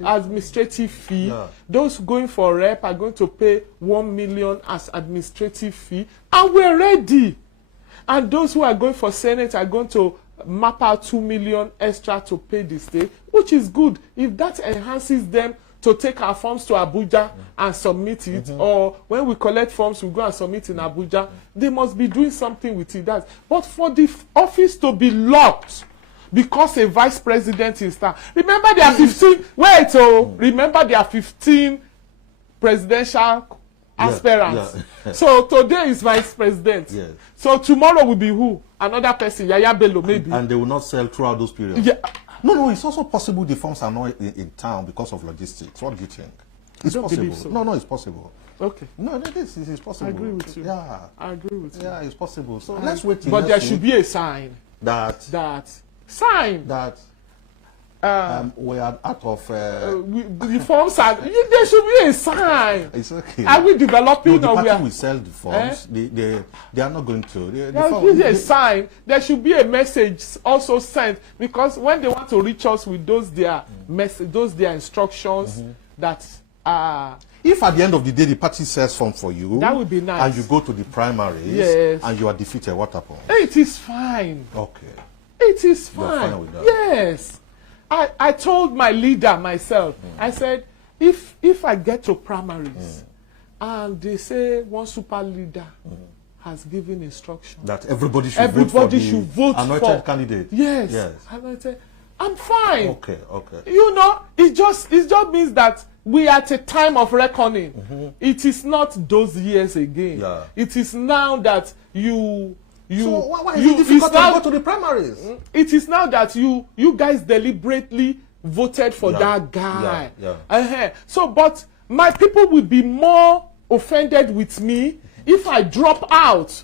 administrative fee. Those going for rep are going to pay 1 million as administrative fee, and we're ready. And those who are going for Senate are going to map out 2 million extra to pay the state, which is good. If that enhances them to take our forms to Abuja and submit it, or when we collect forms, we go and submit in Abuja, they must be doing something with it. But for the office to be locked because a vice president is there, remember there are 15, remember there are 15 presidential aspirants. So today is vice president. So tomorrow will be who? Another person, Yaya Bello, maybe. And they will not sell throughout those periods. No, it's also possible the forms are not in town because of logistics. What do you think? It's possible. So. No, it's possible. Okay. No, this is possible. I agree with you. Yeah. I agree with you. Yeah, it's possible. So let's wait till But there should be a sign. That we are out of... the forms are... There should be a sign. It's okay. Are we developing or we are... we sell the forms. They are not going to... There should be a sign. There should be a message also sent. Because when they want to reach us with those their instructions that are... If at the end of the day the party sells forms for you... That would be nice. And you go to the primaries... And you are defeated, what happens? It is fine. Okay. It is fine. You're fine with that. Yes. I told my leader myself, I said, if I get to primaries and they say one super leader has given instruction that everybody should vote for the anointed candidate. Yes. Anointed, I'm fine. Okay. You know, it just means that we are at a time of reckoning. It is not those years again. It is now that so why is it difficult to go to the primaries? It is now that you guys deliberately voted for that guy. So, but my people will be more offended with me if I drop out.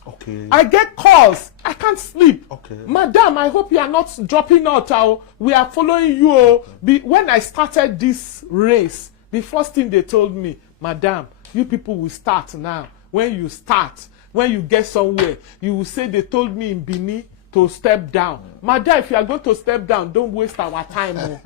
I get calls. I can't sleep. Madam, I hope you are not dropping out. We are following you. When I started this race, the first thing they told me, Madam, you people will start now. When you start, when you get somewhere, you will say they told me in Bini to step down. Madam, if you are going to step down, don't waste our time.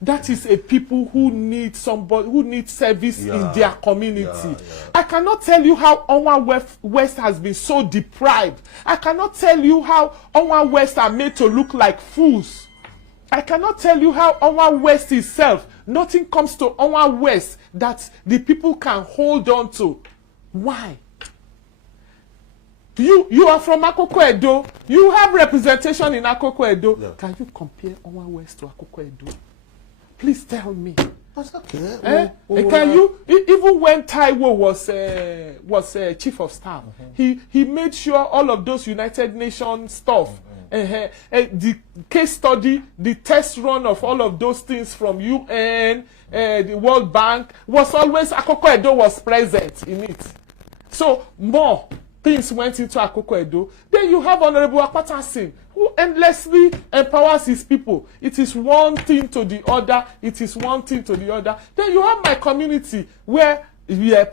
That is a people who need somebody, who need service in their community. I cannot tell you how Onwa West has been so deprived. I cannot tell you how Onwa West are made to look like fools. I cannot tell you how Onwa West itself, nothing comes to Onwa West that the people can hold on to. Why? You are from Akoko Edo. You have representation in Akoko Edo. Yeah. Can you compare Onwa West to Akoko Edo? Please tell me. That's okay. Can you, even when Taiwo was chief of staff, he made sure all of those United Nations stuff, the case study, the test run of all of those things from UN, the World Bank, was always Akoko Edo was present in it. So more things went into Akoko Edo. Then you have Honorable Akpatasin, who endlessly empowers his people. It is one thing to the other. It is one thing to the other. Then you have my community where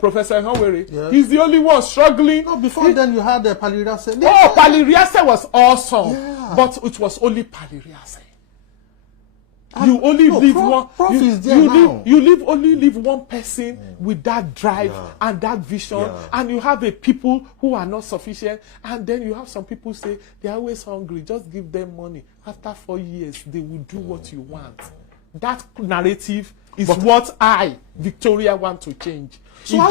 Professor Hanwere, yes. He's the only one struggling. No, before then you had Paliriase. Oh, Paliriase was awesome. Yeah. But it was only Paliriase. You only leave one. You only leave one person with that drive and that vision, and you have a people who are not sufficient, and then you have some people say they are always hungry. Just give them money. After 4 years, they will do what you want. That narrative is what I, Victoria, want to change. So it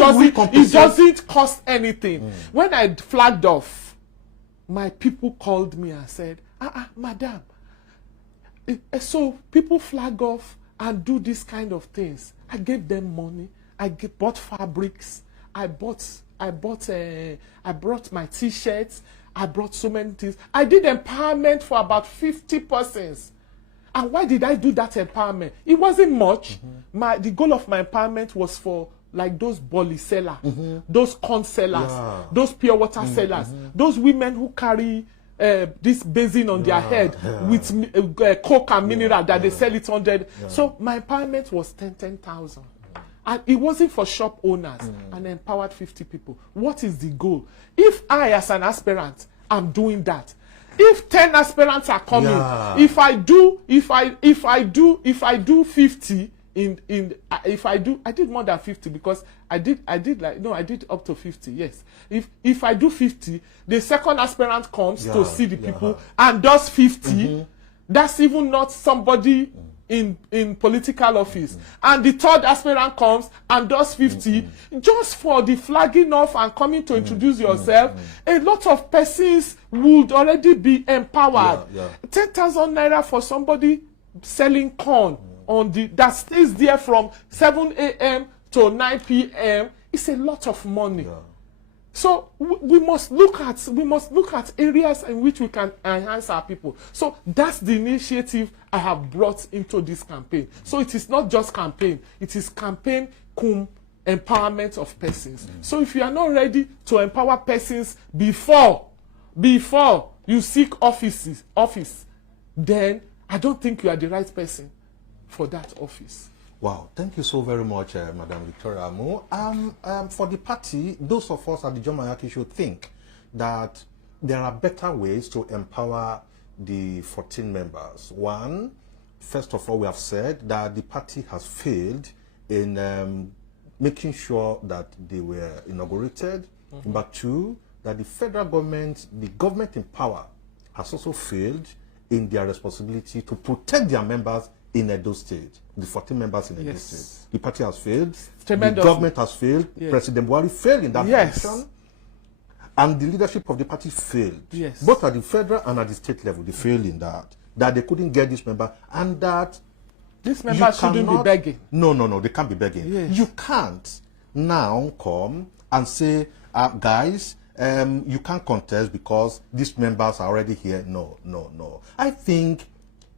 doesn't cost anything. When I flagged off, my people called me and said, madam. So people flag off and do this kind of things. I gave them money. Bought fabrics. I brought my t-shirts. I brought so many things. I did empowerment for about 50 persons. And why did I do that empowerment? It wasn't much. The goal of my empowerment was for like those bolly sellers, those corn sellers, those pure water sellers, those women who carry this basin on their head with coke and mineral that they sell it 100. So my empowerment was 10,000. And it wasn't for shop owners and empowered 50 people. What is the goal? If I, as an aspirant, am doing that, if 10 aspirants are coming, if I do 50 I did more than 50 because I did up to 50. Yes. If I do 50, the second aspirant comes to see the people and does 50. That's even not somebody in political office. And the third aspirant comes and does 50 just for the flagging off and coming to introduce yourself. A lot of persons would already be empowered. 10,000 naira for somebody selling corn that stays there from 7 a.m. to 9 p.m. It's a lot of money. So we must look at areas in which we can enhance our people. So that's the initiative I have brought into this campaign. So it is not just campaign, it is campaign cum empowerment of persons. So if you are not ready to empower persons before you seek office, then I don't think you are the right person for that office. Wow, thank you so very much, Madam Victoria Amu. For the party, those of us at the John Mayaki should think that there are better ways to empower the 14 members. One, first of all, we have said that the party has failed in making sure that they were inaugurated. Number two, that the federal government, the government in power, has also failed in their responsibility to protect their members in Edo State, the 14 members in Edo State. The party has failed, the government has failed, President Buhari failed in that direction, and the leadership of the party failed. Both at the federal and at the state level, they failed in that they couldn't get this member, and that this member shouldn't be begging. No, they can't be begging. You can't now come and say, guys, you can't contest because these members are already here. No. I think,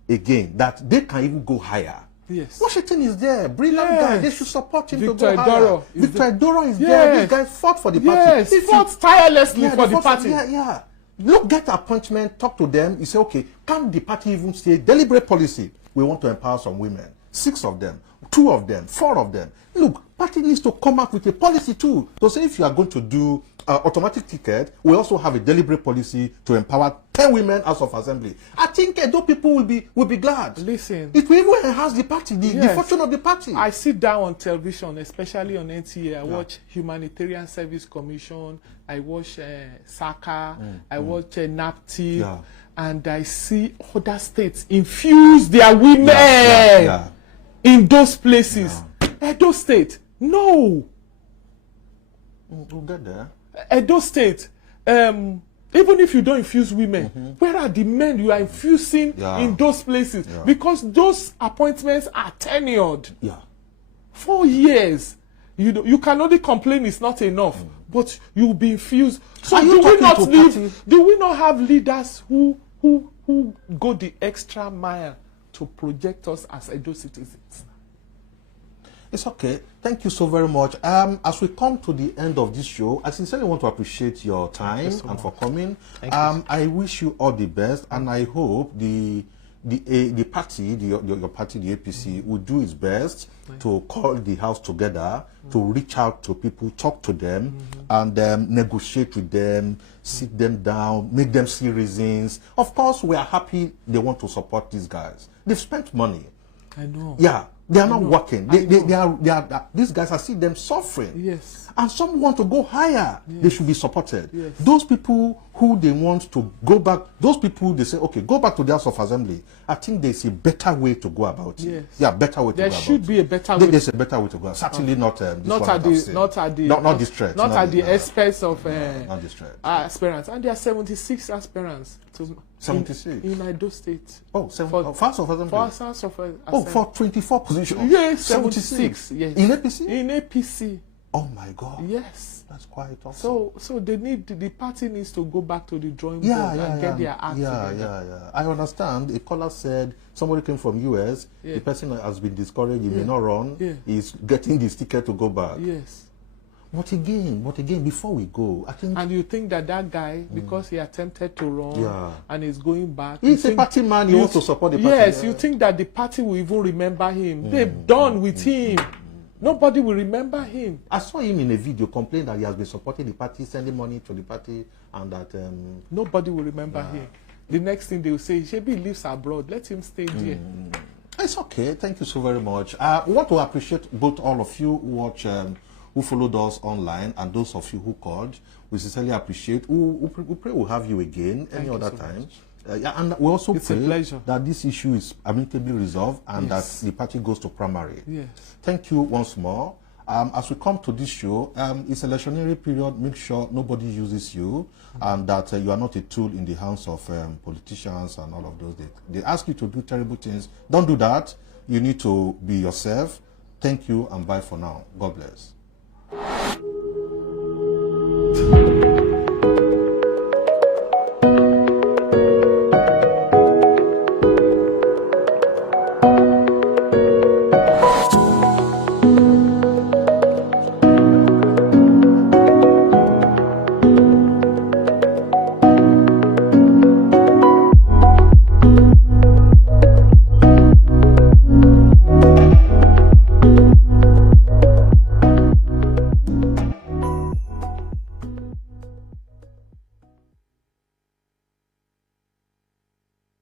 again, that they can even go higher. Washington is there. Brilliant guy. They should support him to go higher. Victor Doro is there. These guys fought for the party. He fought tirelessly for the party. Look, get appointment, talk to them. You say, okay, can the party even say deliberate policy? We want to empower some women. 6 of them, 2 of them, 4 of them. Look, party needs to come up with a policy too. To say if you are going to do automatic ticket, we also have a deliberate policy to empower 10 women House of Assembly. I think those people will be glad. Listen, it will even enhance the party, the fortune of the party. I sit down on television, especially on NTA. I watch Humanitarian Service Commission. I watch SACA. I watch NAPTIP. And I see other states infuse their women in those places. Edo State, No. We'll get there. Edo State, even if you don't infuse women, where are the men you are infusing in those places? Because those appointments are tenured. Yeah. 4 years. You can only complain it's not enough, but you'll be infused. So do we not have leaders who go the extra mile to project us as Edo citizens? It's okay. Thank you so very much. As we come to the end of this show, I sincerely want to appreciate your time and for coming. I wish you all the best, and I hope the party, your party, the APC, will do its best to call the house together, to reach out to people, talk to them, and negotiate with them, sit them down, make them see reasons. Of course, we are happy they want to support these guys. They've spent money. I know. Yeah, they are not working. They are. These guys, I see them suffering. Yes. And some want to go higher. Yes. They should be supported. Yes. Those people who they want to go back, those people they say, okay, go back to the House of Assembly. I think there's a better way to go about it. Yes. Yeah, better way to go about it. There should be a better way. There's a better way to go. Certainly not this not one at the stretch. Not at the expense of not this stretch. aspirants. And there are 76 aspirants to 76 in Edo State. Oh, House of Assembly. For House of Assembly. Oh, for 24 positions. Yes, 76. Yes. In APC? In APC. Oh my God. Yes. That's quite awesome. So the party needs to go back to the drawing board and get their act together. I understand. A caller said somebody came from US. The person has been discouraged. He may not run. He's getting this ticket to go back. Yes. But again, before we go, I think. And you think that guy, because he attempted to run and is going back, he's a party man. He wants to support the party. Yes, you think that the party will even remember him? They've done with him. Nobody will remember him. I saw him in a video complain that he has been supporting the party, sending money to the party, and that nobody will remember him. The next thing they will say, Shebi lives abroad. Let him stay there. It's okay. Thank you so very much. We want to appreciate both all of you who followed us online and those of you who called. We sincerely appreciate. We pray we'll have you again any other time. And we also pray that this issue is amicably resolved and that the party goes to primary. Yes. Thank you once more. As we come to this show, it's a electionary period. Make sure nobody uses you and that you are not a tool in the hands of politicians and all of those. They ask you to do terrible things. Don't do that. You need to be yourself. Thank you and bye for now. God bless.